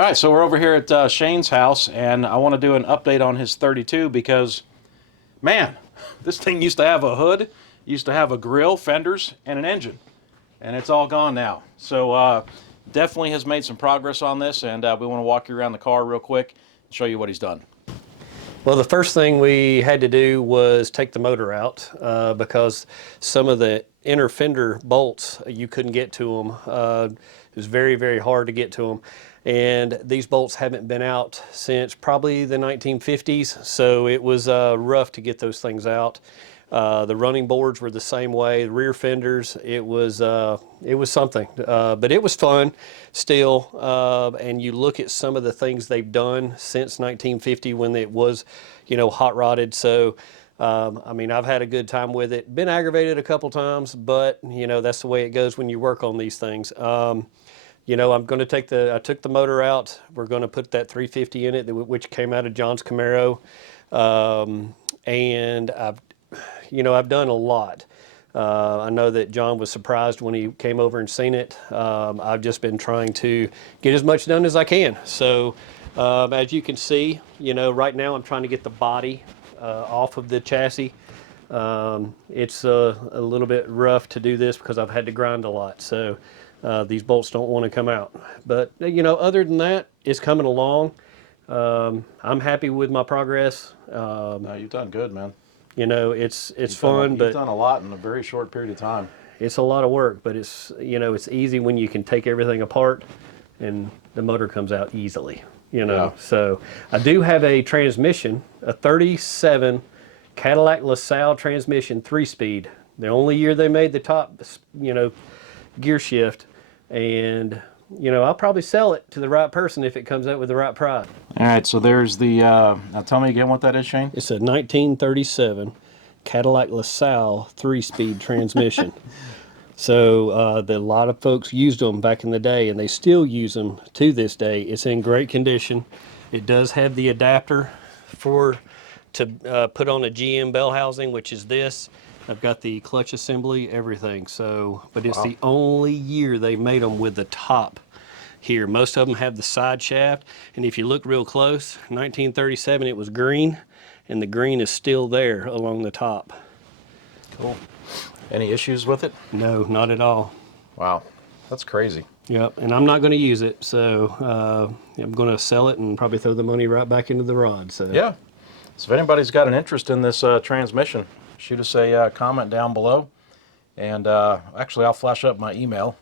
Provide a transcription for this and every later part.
All right, so we're over here at Shane's house, and I want to do an update on his 32 because, man, this thing used to have a hood, used to have a grill, fenders, and an engine, and it's all gone now. So definitely has made some progress on this, and we want to walk you around the car real quick and show you what he's done. Well, the first thing we had to do was take the motor out because some of the inner fender bolts, you couldn't get to them. It was very, very hard to get to them. And these bolts haven't been out since probably the 1950s, so it was rough to get those things out. The running boards were the same way. The rear fenders, it was something, but it was fun still. And you look at some of the things they've done since 1950 when it was, you know, hot rodded. So, I mean, I've had a good time with it. Been aggravated a couple times, but you know that's the way it goes when you work on these things. You know, I'm going to I took the motor out. We're going to put that 350 in it, which came out of John's Camaro, and I've done a lot. I know that John was surprised when he came over and seen it. I've just been trying to get as much done as I can. So as you can see, you know, right now I'm trying to get the body off of the chassis. It's a little bit rough to do this because I've had to grind a lot. So these bolts don't want to come out. But, you know, other than that, it's coming along. I'm happy with my progress. No, you've done good, man. You know, it's fun, but you've done a lot in a very short period of time. It's a lot of work, but it's, you know, it's easy when you can take everything apart and the motor comes out easily, you know. Yeah. So I do have a transmission, a 37 Cadillac Lasalle transmission, 3-speed. The only year they made the top, you know, gear shift, and you know, I'll probably sell it to the right person if it comes out with the right price. All right, so there's the, now tell me again what that is, Shane? It's a 1937 Cadillac LaSalle 3-speed transmission. So a lot of folks used them back in the day, and they still use them to this day. It's in great condition. It does have the adapter to put on a GM bell housing, which is this. I've got the clutch assembly, everything. So, but it's the only year they made them with the top here. Most of them have the side shaft, and if you look real close, 1937 it was green, and the green is still there along the top. Cool. Any issues with it? No, not at all. Wow, that's crazy. Yep, and I'm not going to use it, so I'm going to sell it and probably throw the money right back into the rod. So yeah. So if anybody's got an interest in this transmission, shoot us a comment down below, and actually I'll flash up my email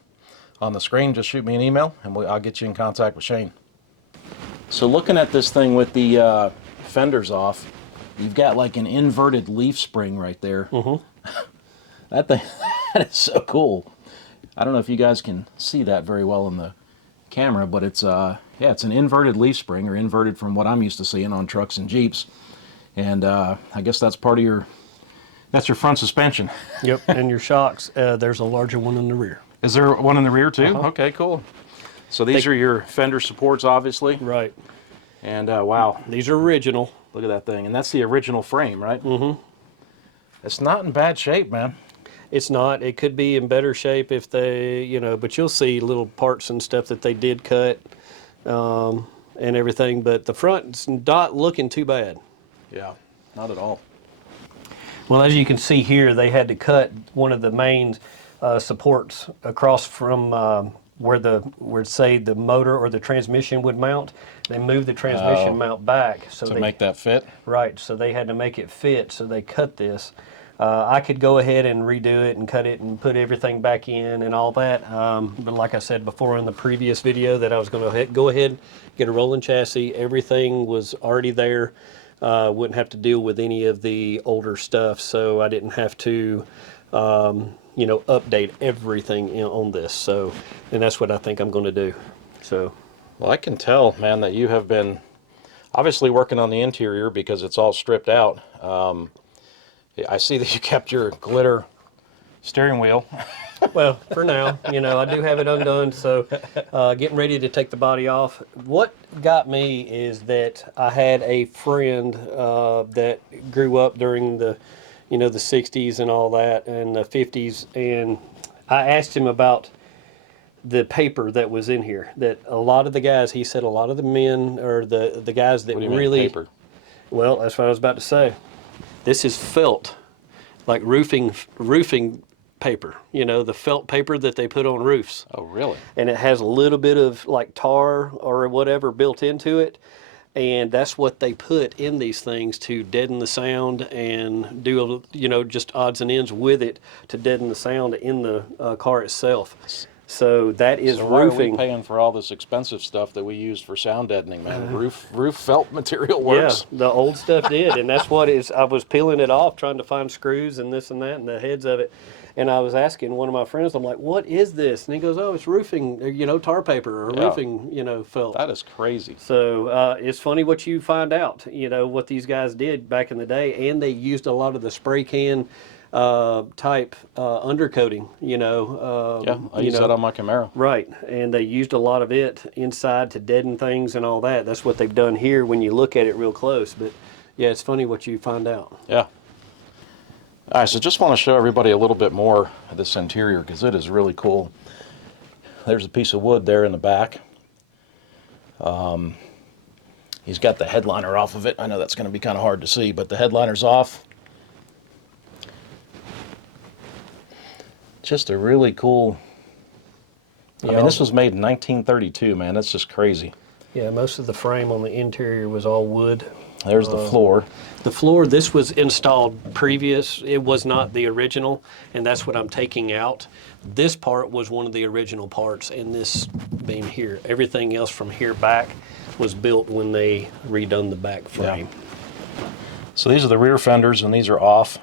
on the screen. Just shoot me an email and I'll get you in contact with Shane. So looking at this thing with the fenders off, you've got like an inverted leaf spring right there. Mm-hmm. That thing, that is so cool. I don't know if you guys can see that very well in the camera, but it's yeah, it's an inverted leaf spring, or inverted from what I'm used to seeing on trucks and Jeeps. And I guess that's part of that's your front suspension. Yep, and your shocks, there's a larger one in the rear. Is there one in the rear too? Okay, cool. So these are your Fender Supports, obviously. Right. And wow. These are original. Look at that thing. And that's the original frame, right? Mm-hmm. It's not in bad shape, man. It's not. It could be in better shape if they, you know, but you'll see little parts and stuff that they did cut and everything. But the front's not looking too bad. Yeah, not at all. Well, as you can see here, they had to cut one of the main supports across from where say the motor or the transmission would mount. They moved the transmission mount back so to make that fit. Right, so they had to make it fit, so they cut this. I could go ahead and redo it and cut it and put everything back in and all that, but like I said before in the previous video, that I was going to go ahead, get a rolling chassis. Everything was already there. Wouldn't have to deal with any of the older stuff, so I didn't have to you know, update everything on this. So, and that's what I think I'm going to do. So, well, I can tell, man, that you have been obviously working on the interior because it's all stripped out. I see that you kept your glitter steering wheel. Well, for now, you know, I do have it undone, so getting ready to take the body off. What got me is that I had a friend that grew up during the, you know, the 60s and all that, and the 50s, and I asked him about the paper that was in here. That a lot of the guys, he said, a lot of the men or the guys that What do you mean, really paper? Well, that's what I was about to say. This is felt, like roofing paper. You know, the felt paper that they put on roofs. Oh, really? And it has a little bit of like tar or whatever built into it. And that's what they put in these things to deaden the sound and do, you know, just odds and ends with it to deaden the sound in the car itself. So that is So why are we roofing. paying for all this expensive stuff that we use for sound deadening, man? Roof felt material works. Yeah, the old stuff did, and that's what is. I was peeling it off, trying to find screws and this and that, and the heads of it. And I was asking one of my friends, I'm like, "What is this?" And he goes, "Oh, it's roofing, you know, tar paper or Yeah. roofing, you know, felt." That is crazy. So it's funny what you find out, you know, what these guys did back in the day, and they used a lot of the spray can type undercoating, you know. Yeah, I use that on my Camaro. Right, and they used a lot of it inside to deaden things and all that. That's what they've done here when you look at it real close. But yeah, it's funny what you find out. Yeah. All right, so just want to show everybody a little bit more of this interior because it is really cool. There's a piece of wood there in the back. He's got the headliner off of it. I know that's going to be kind of hard to see, but the headliner's off. Just a really cool. I mean, this was made in 1932, man. That's just crazy. Yeah, most of the frame on the interior was all wood. There's the floor. The floor, this was installed previous. It was not the original, and that's what I'm taking out. This part was one of the original parts, and this beam here. Everything else from here back was built when they redone the back frame. Yeah. So these are the rear fenders, and these are off.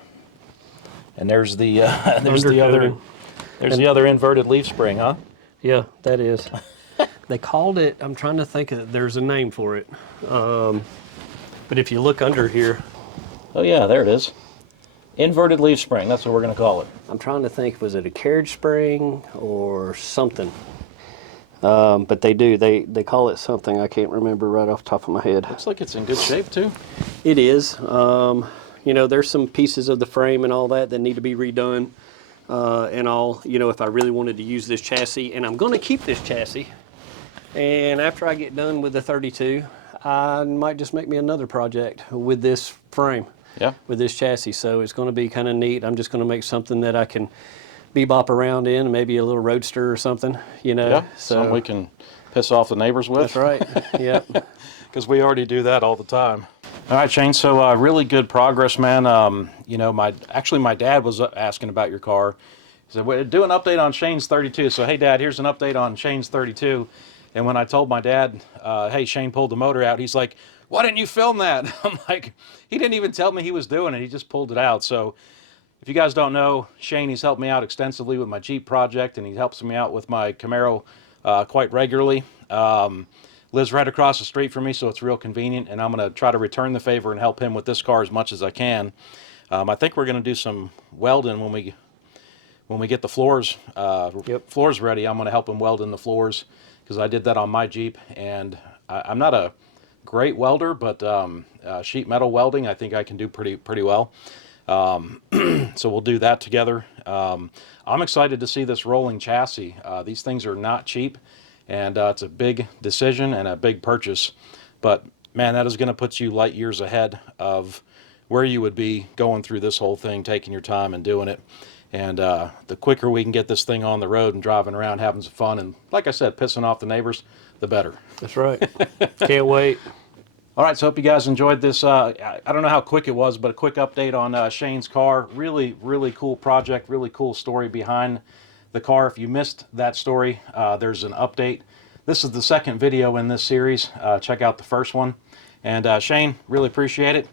And there's the the other inverted leaf spring, huh? Yeah, that is. They called it, I'm trying to think of, there's a name for it. But if you look under here. Oh yeah, there it is. Inverted leaf spring, that's what we're going to call it. I'm trying to think, was it a carriage spring or something? But they call it something. I can't remember right off the top of my head. Looks like it's in good shape too. It is. You know, there's some pieces of the frame and all that need to be redone. And all, you know, if I really wanted to use this chassis, and I'm going to keep this chassis. And after I get done with the 32, I might just make me another project with this frame, with this chassis. So it's going to be kind of neat. I'm just going to make something that I can bebop around in, maybe a little roadster or something, you know. Yeah, something we can piss off the neighbors with. That's right, yep. Because we already do that all the time. All right, Shane, so really good progress, man. You know, my dad was asking about your car. He said, well, do an update on Shane's 32. So, hey, Dad, here's an update on Shane's 32. And when I told my dad, hey, Shane pulled the motor out, he's like, why didn't you film that? I'm like, he didn't even tell me he was doing it. He just pulled it out. So if you guys don't know, Shane, he's helped me out extensively with my Jeep project, and he helps me out with my Camaro quite regularly. Lives right across the street from me, so it's real convenient, and I'm going to try to return the favor and help him with this car as much as I can. I think we're going to do some welding when we get the floors floors ready. I'm going to help him weld in the floors because I did that on my Jeep, and I'm not a great welder, but sheet metal welding I think I can do pretty well. So we'll do that together. I'm excited to see this rolling chassis. These things are not cheap, and it's a big decision and a big purchase. But man, that is going to put you light years ahead of where you would be going through this whole thing, taking your time and doing it. And the quicker we can get this thing on the road and driving around, having some fun, and like I said, pissing off the neighbors, the better. That's right. Can't wait. All right, so hope you guys enjoyed this. I don't know how quick it was, but a quick update on Shane's car. Really, really cool project, really cool story behind the car. If you missed that story, there's an update. This is the second video in this series. Check out the first one. And Shane, really appreciate it.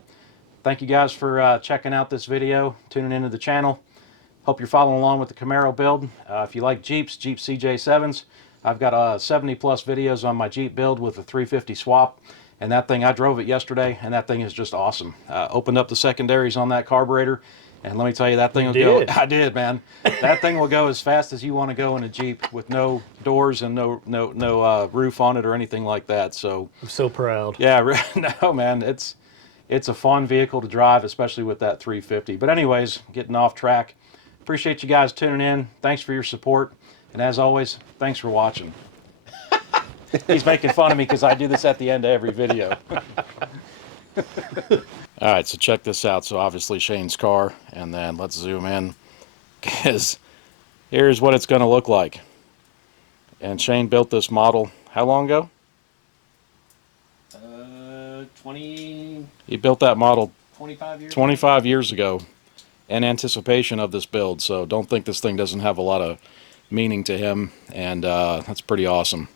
Thank you guys for checking out this video, tuning into the channel. Hope you're following along with the Camaro build. If you like Jeeps, Jeep CJ7s, I've got 70 plus videos on my Jeep build with a 350 swap. And that thing, I drove it yesterday, and that thing is just awesome. Opened up the secondaries on that carburetor, and let me tell you, that thing will go. I did, man. That thing will go as fast as you want to go in a Jeep with no doors and no roof on it or anything like that. So I'm so proud. Yeah, no, man, it's a fun vehicle to drive, especially with that 350. But anyways, getting off track. Appreciate you guys tuning in. Thanks for your support. And as always, thanks for watching. He's making fun of me because I do this at the end of every video. All right, so check this out. So obviously Shane's car, and then let's zoom in, because here's what it's going to look like. And Shane built this model how long ago? 20, He built that model 25 years. 25 years ago in anticipation of this build. So don't think this thing doesn't have a lot of meaning to him, and that's pretty awesome.